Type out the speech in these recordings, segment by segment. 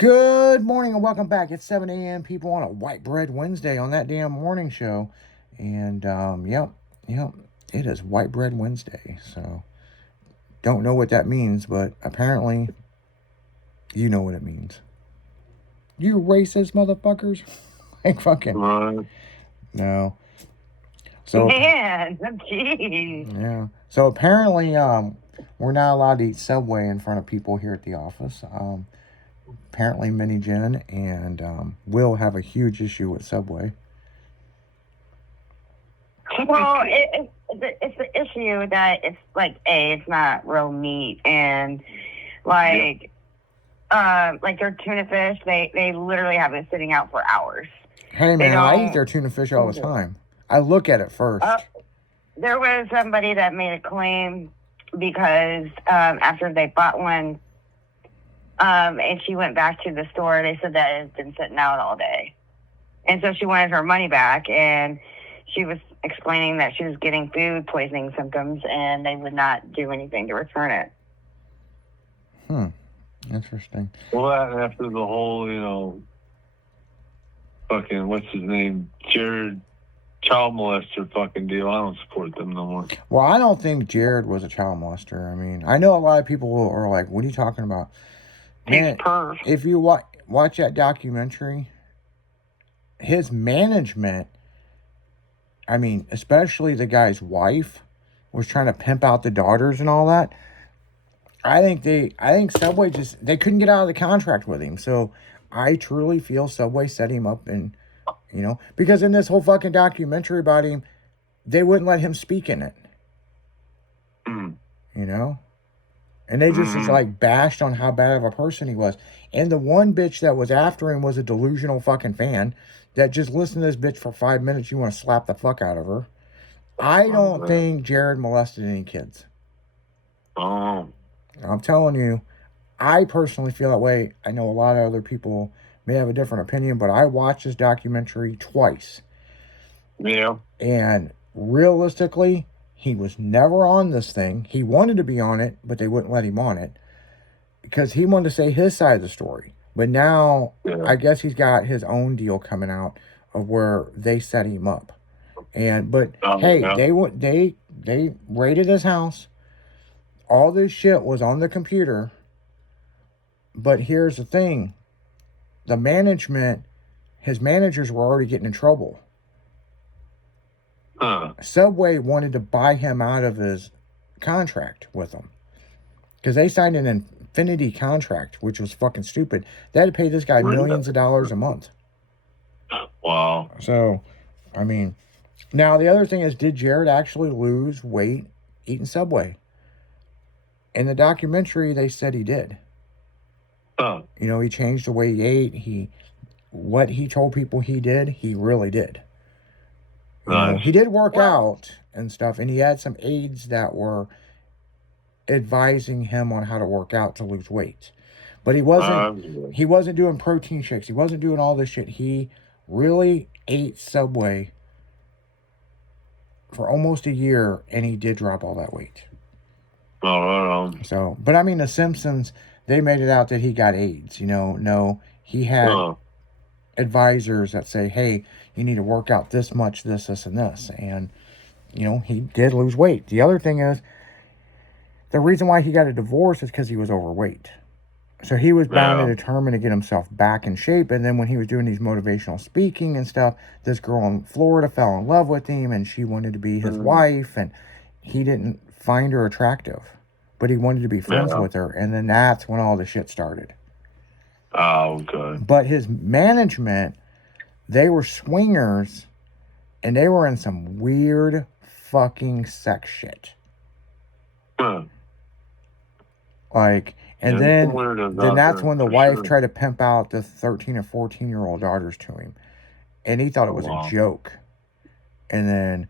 Good morning and welcome back. It's 7 a.m. people on a White Bread Wednesday on that damn morning show. And, yep, it is White Bread Wednesday. So, don't know what that means, but apparently, you know what it means. You racist motherfuckers. Like, fucking, Right. no. So, Man, jeez. yeah. So, apparently, we're not allowed to eat Subway in front of people here at the office. Apparently, Minnie Jen and Will have a huge issue with Subway. Well, it's the issue that it's like it's not real meat and like their tuna fish they literally have it sitting out for hours. Hey man, I eat their tuna fish all the time. I look at it first. There was somebody that made a claim because after they bought one, and she went back to the store, they said that it's been sitting out all day, and so she wanted her money back, and she was explaining that she was getting food poisoning symptoms, and they would not do anything to return it. Interesting. Well, that after the whole, fucking, what's his name? Jared child molester fucking deal. I don't support them no more. Well, I don't think Jared was a child molester. I mean, I know a lot of people are like, what are you talking about? Man, if you watch that documentary, his management, I mean, especially the guy's wife, was trying to pimp out the daughters and all that. I think Subway they couldn't get out of the contract with him. So I truly feel Subway set him up, and because in this whole fucking documentary about him, they wouldn't let him speak in it. And they just like bashed on how bad of a person he was. And the one bitch that was after him was a delusional fucking fan that just listened to this bitch for 5 minutes. You want to slap the fuck out of her. I don't think Jared molested any kids. Oh. I'm telling you, I personally feel that way. I know a lot of other people may have a different opinion, but I watched this documentary twice. Yeah. And realistically, he was never on this thing. He wanted to be on it, but they wouldn't let him on it because he wanted to say his side of the story. But now, I guess he's got his own deal coming out of where they set him up. They raided his house. All this shit was on the computer. But here's the thing. His managers were already getting in trouble. Subway wanted to buy him out of his contract with them. Because they signed an infinity contract, which was fucking stupid. They had to pay this guy millions of dollars a month. Wow. So, I mean, now the other thing is, did Jared actually lose weight eating Subway? In the documentary, they said he did. He changed the way he ate. What he told people he did, he really did. He did work out and stuff, and he had some aides that were advising him on how to work out to lose weight. But he wasn't doing protein shakes. He wasn't doing all this shit. He really ate Subway for almost a year, and he did drop all that weight. So, but I mean, The Simpsons, they made it out that he got AIDS. No, he had advisors that say, hey, you need to work out this much, this, and this. And, he did lose weight. The other thing is, the reason why he got a divorce is because he was overweight. So he was bound and determined to get himself back in shape. And then when he was doing these motivational speaking and stuff, this girl in Florida fell in love with him, and she wanted to be his wife, and he didn't find her attractive, but he wanted to be friends with her. And then that's when all the shit started. Oh, good. But his management, they were swingers, and they were in some weird fucking sex shit. Then that's when the wife tried to pimp out the 13 or 14-year-old daughters to him. And he thought it was a joke. And then,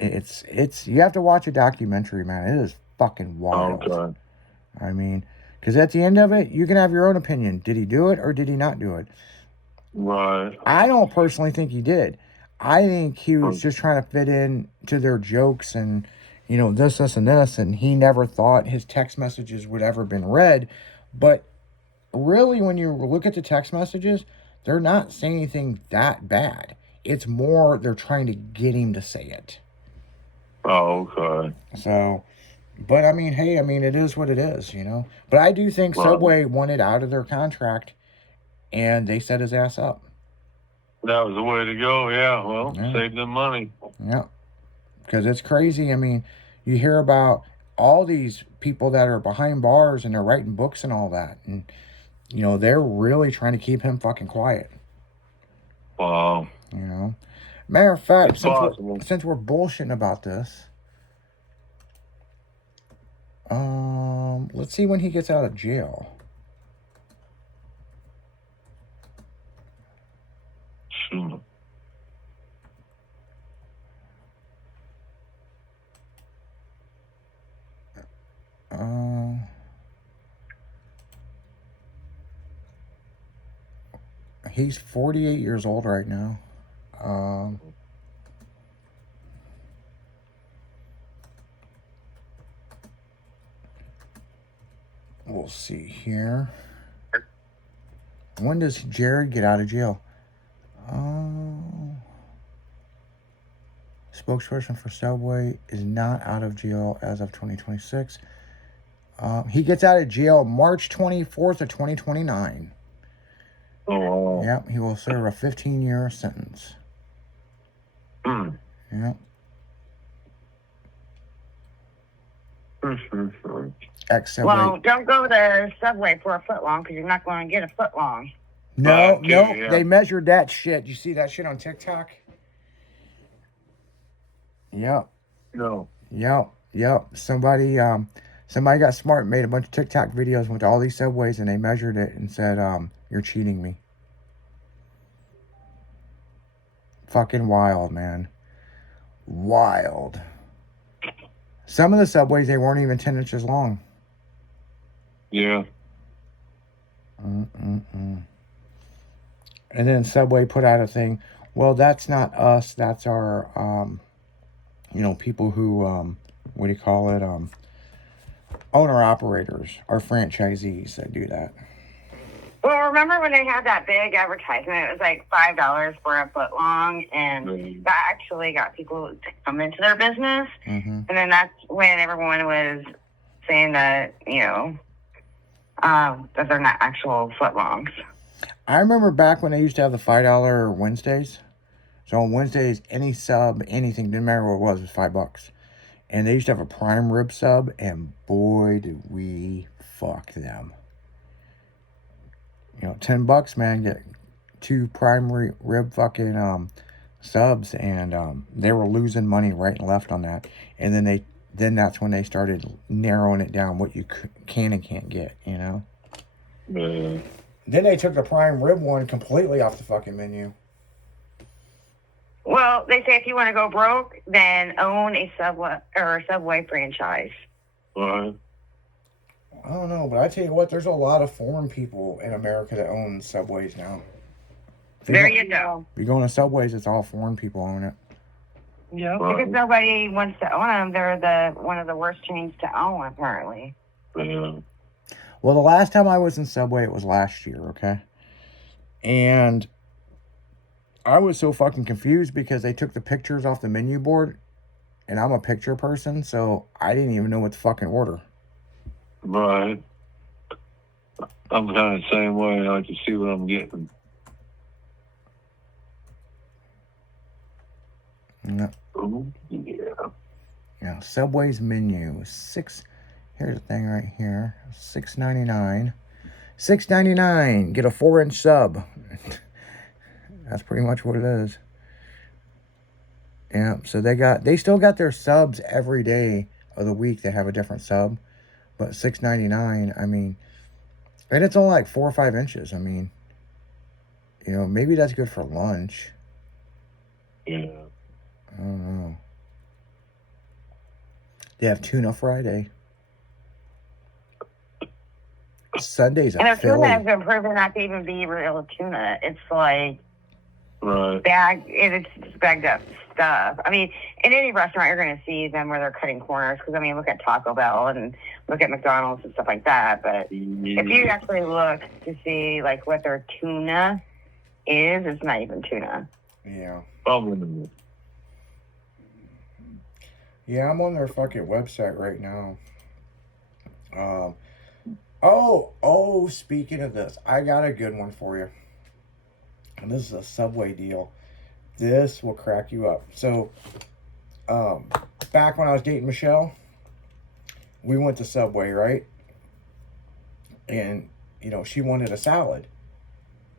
it's you have to watch a documentary, man. It is fucking wild. Okay. I mean, because at the end of it, you can have your own opinion. Did he do it or did he not do it? Right. I don't personally think he did. I think he was just trying to fit in to their jokes and, this, and this. And he never thought his text messages would ever been read. But really, when you look at the text messages, they're not saying anything that bad. It's more they're trying to get him to say it. Oh, okay. So, but I mean, hey, I mean, it is what it is, you know. But I do think Well, Subway wanted out of their contract, and they set his ass up. that was the way to go. Yeah. Well, Yeah. save them money. Yeah, because it's crazy. I mean, you hear about all these people that are behind bars and they're writing books and all that, and you know they're really trying to keep him fucking quiet. Wow. You know, matter of fact, It's possible. since we're bullshitting about this, let's see when he gets out of jail. Shoot. He's 48 years old right now. We'll see here. When does Jared get out of jail? Spokesperson for Subway is not out of jail as of 2026. He gets out of jail March 24th of 2029. Oh, wow. Yep, he will serve a 15-year sentence. Yep. Ex-Subway. Well, don't go to Subway for a foot long because you're not going to get a foot long. No, Okay, no, yeah. they measured that shit. You see that shit on TikTok? Yep, No. yep. Somebody got smart and made a bunch of TikTok videos with all these Subways, and they measured it and said, "You're cheating me." Fucking wild, man. Wild. Some of the Subways, they weren't even 10 inches long. Yeah. And then Subway put out a thing. Well, that's not us. That's our, people who, what do you call it? Owner operators, our franchisees that do that. Well, remember when they had that big advertisement? It was like $5 for a foot long, and that actually got people to come into their business. Mm-hmm. And then that's when everyone was saying that, that they're not actual foot longs. I remember back when they used to have the $5 Wednesdays. So on Wednesdays, any sub, anything, didn't matter what it was $5. And they used to have a prime rib sub, and boy, did we fuck them. $10, man, get 2 prime rib fucking subs, and they were losing money right and left on that. And then that's when they started narrowing it down what you can and can't get, Yeah. Then they took the prime rib one completely off the fucking menu. Well, they say if you want to go broke, then own a Subway franchise. Right. I don't know, but I tell you what, there's a lot of foreign people in America that own Subways now. There you go. If you go into Subways, it's all foreign people own it. Yeah, because nobody wants to own them. They're one of the worst chains to own, apparently. Yeah. Well, the last time I was in Subway, it was last year, okay? And I was so fucking confused because they took the pictures off the menu board, and I'm a picture person, so I didn't even know what to fucking order. Right. I'm kind of the same way. I like to see what I'm getting. No. Ooh, yeah. Yeah, Subway's menu is here's the thing right here. $6.99. $6.99. Get a 4-inch sub. That's pretty much what it is. Yeah, so they still got their subs every day of the week. They have a different sub. But $6.99, I mean, and it's only like 4 or 5 inches. I mean, maybe that's good for lunch. Yeah. I don't know. They have Tuna Friday. Sundays And are their tuna has Philly. been proven not to even be real tuna. It's like Right. It's just bagged up stuff. I mean, in any restaurant, you're going to see them where they're cutting corners. Because, I mean, look at Taco Bell and look at McDonald's and stuff like that. But if you actually look to see, like, what their tuna is, it's not even tuna. Yeah. Probably. Yeah, I'm on their fucking website right now. Speaking of this, I got a good one for you. And this is a Subway deal. This will crack you up. So, back when I was dating Michelle, we went to Subway, right? And, you know, she wanted a salad.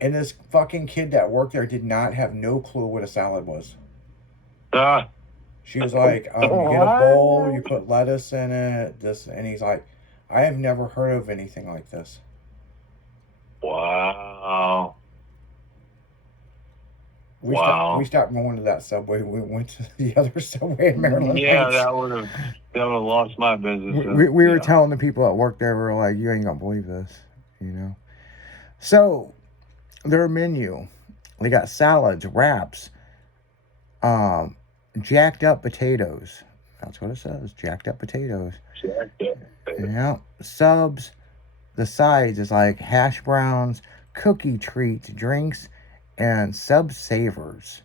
And this fucking kid that worked there did not have no clue what a salad was. She was like, you get a bowl, you put lettuce in it, this, and he's like, I have never heard of anything like this. Wow. We stopped going to that Subway. We went to the other Subway in Maryland. Yeah, Heights. that would have lost my business. We were telling the people that work there, we were like, you ain't gonna believe this, you know. So their menu, they got salads, wraps, jacked up potatoes. That's what it says, jacked up potatoes. Yeah, subs. The sides is like hash browns, cookie treats, drinks, and sub savers.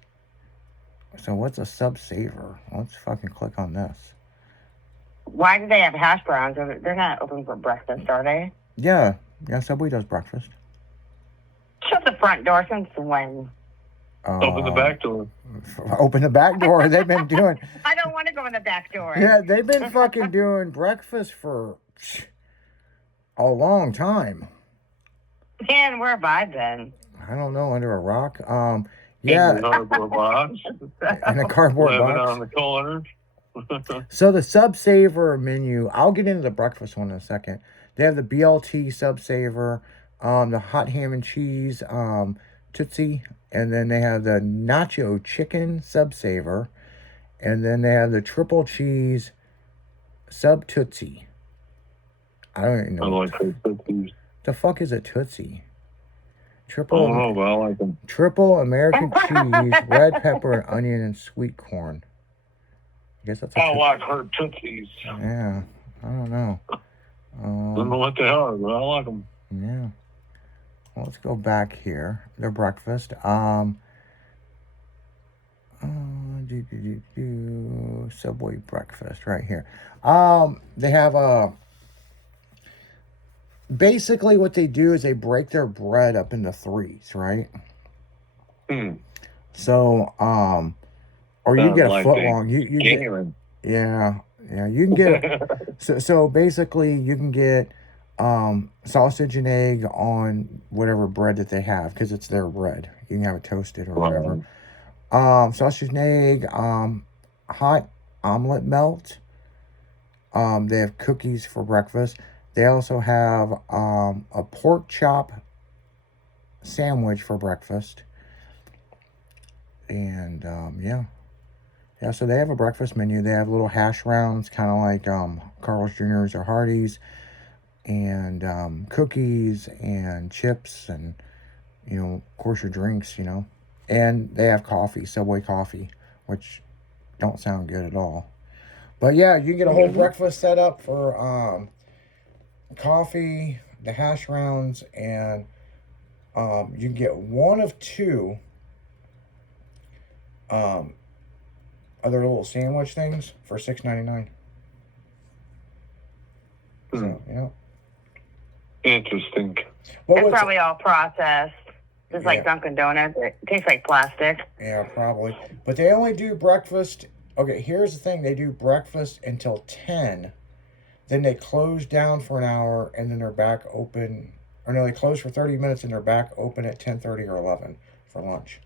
So what's a sub saver? Let's fucking click on this. Why do they have hash browns? They're not open for breakfast, are they? Yeah, Subway does breakfast. Shut the front door since when? Open the back door. Open the back door. They've been doing. I don't want to go in the back door. Yeah, they've been fucking doing breakfast for a long time. Man, where have I been? I don't know, under a rock. Yeah. In a cardboard box. In a cardboard Living box. on the corner. So the Sub Saver menu, I'll get into the breakfast one in a second. They have the BLT Sub Saver, the hot ham and cheese, Tootsie, and then they have the nacho chicken Sub Saver, and then they have the triple cheese Sub Tootsie. I don't even know. I like those cookies. The fuck is a Tootsie? I don't know, but I like them. Triple American cheese, red pepper, and onion, and sweet corn. I guess that's a I like her Tootsies. Yeah, I don't know. Don't know what they are, but I like them. Yeah. Well, let's go back here. Their breakfast. Subway breakfast right here. They have basically what they do is they break their bread up into threes, right? So, or you get a foot long. You get, yeah, you can get so basically you can get sausage and egg on whatever bread that they have because it's their bread. You can have it toasted or whatever. Sausage and egg, hot omelet melt. They have cookies for breakfast. They also have a pork chop sandwich for breakfast. And yeah, so they have a breakfast menu. They have little hash browns, kind of like Carl's Jr.'s or Hardee's, and cookies and chips, and of course your drinks, and they have coffee, Subway coffee, which don't sound good at all. But yeah, you can get a whole breakfast set up for coffee, the hash browns, and you can get one of two other little sandwich things for $6.99. So, Interesting. It's probably all processed. Just like Dunkin' Donuts. It tastes like plastic. Yeah, probably. But they only do breakfast. Okay, here's the thing. They do breakfast until 10. Then they close down for an hour, and then they're back open. Or no, they close for 30 minutes, and they're back open at 10:30 or 11 for lunch.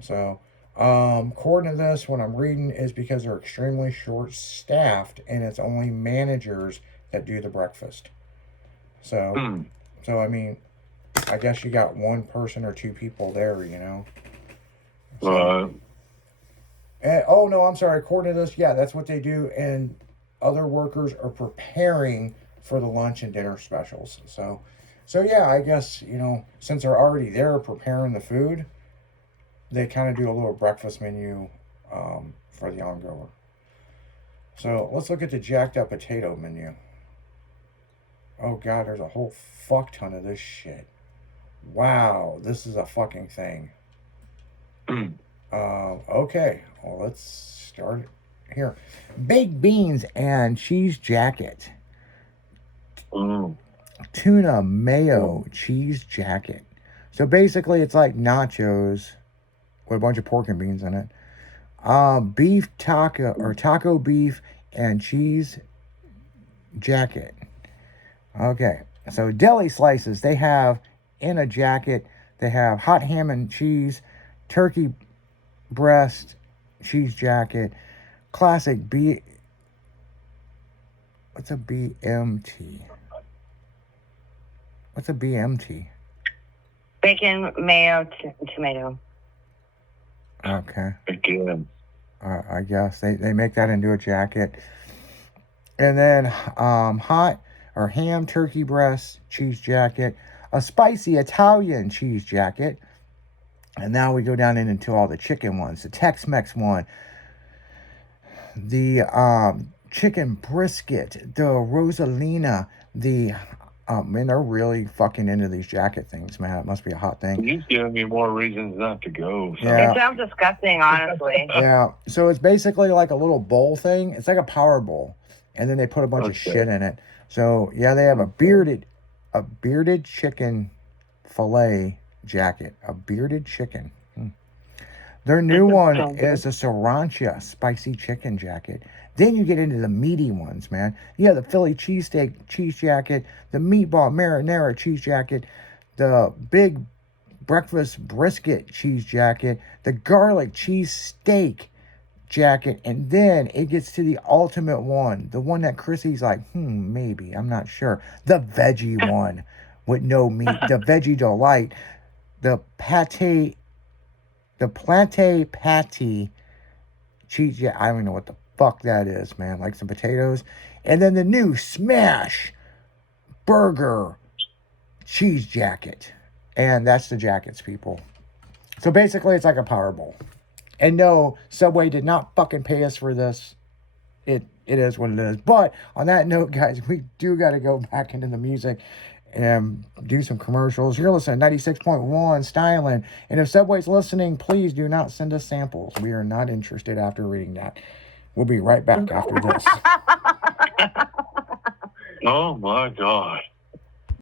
So, according to this, what I'm reading is because they're extremely short-staffed, and it's only managers that do the breakfast. So, I mean, I guess you got one person or two people there, So, and, oh, no, I'm sorry. According to this, that's what they do, and other workers are preparing for the lunch and dinner specials. So yeah, I guess, since they're already there preparing the food, they kind of do a little breakfast menu for the ongoer. So let's look at the jacked up potato menu. Oh God, there's a whole fuck ton of this shit. Wow, this is a fucking thing. Okay, well, let's start here. Baked beans and cheese jacket. Tuna mayo cheese jacket. So basically, it's like nachos with a bunch of pork and beans in it. Beef taco or taco beef and cheese jacket. Okay, so deli slices, they have in a jacket, they have hot ham and cheese, turkey breast, cheese jacket, classic B. What's a BMT? What's a BMT? Bacon, mayo, tomato. Okay. Again. I guess they make that into a jacket. And then hot or ham turkey breast cheese jacket, a spicy Italian cheese jacket. And now we go down into all the chicken ones. The Tex-Mex one, the chicken brisket, the Rosalina, the man, they're really fucking into these jacket things, man. It must be a hot thing. He's giving me more reasons not to go. So. Yeah. It sounds disgusting, honestly. Yeah. So it's basically like a little bowl thing. It's like a power bowl, and then they put a bunch of shit in it. So yeah, they have a bearded chicken fillet jacket. A bearded chicken. Their new one is a sriracha spicy chicken jacket. Then you get into the meaty ones, man. You have the Philly cheesesteak cheese jacket, the meatball marinara cheese jacket, the big breakfast brisket cheese jacket, the garlic cheese steak jacket, and then it gets to the ultimate one, the one that Chrissy's like, maybe, I'm not sure. The veggie one with no meat, the veggie delight, the plantain patty cheese jacket. I don't even know what the fuck that is, man. Like some potatoes. And then the new smash burger cheese jacket. And that's the jackets, people. So basically, it's like a power bowl. And no, Subway did not fucking pay us for this. It is what it is. But on that note, guys, we do got to go back into the music and do some commercials. You're listening to 96.1 Styling. And if Subway's listening, please do not send us samples. We are not interested after reading that. We'll be right back after this. Oh, my God.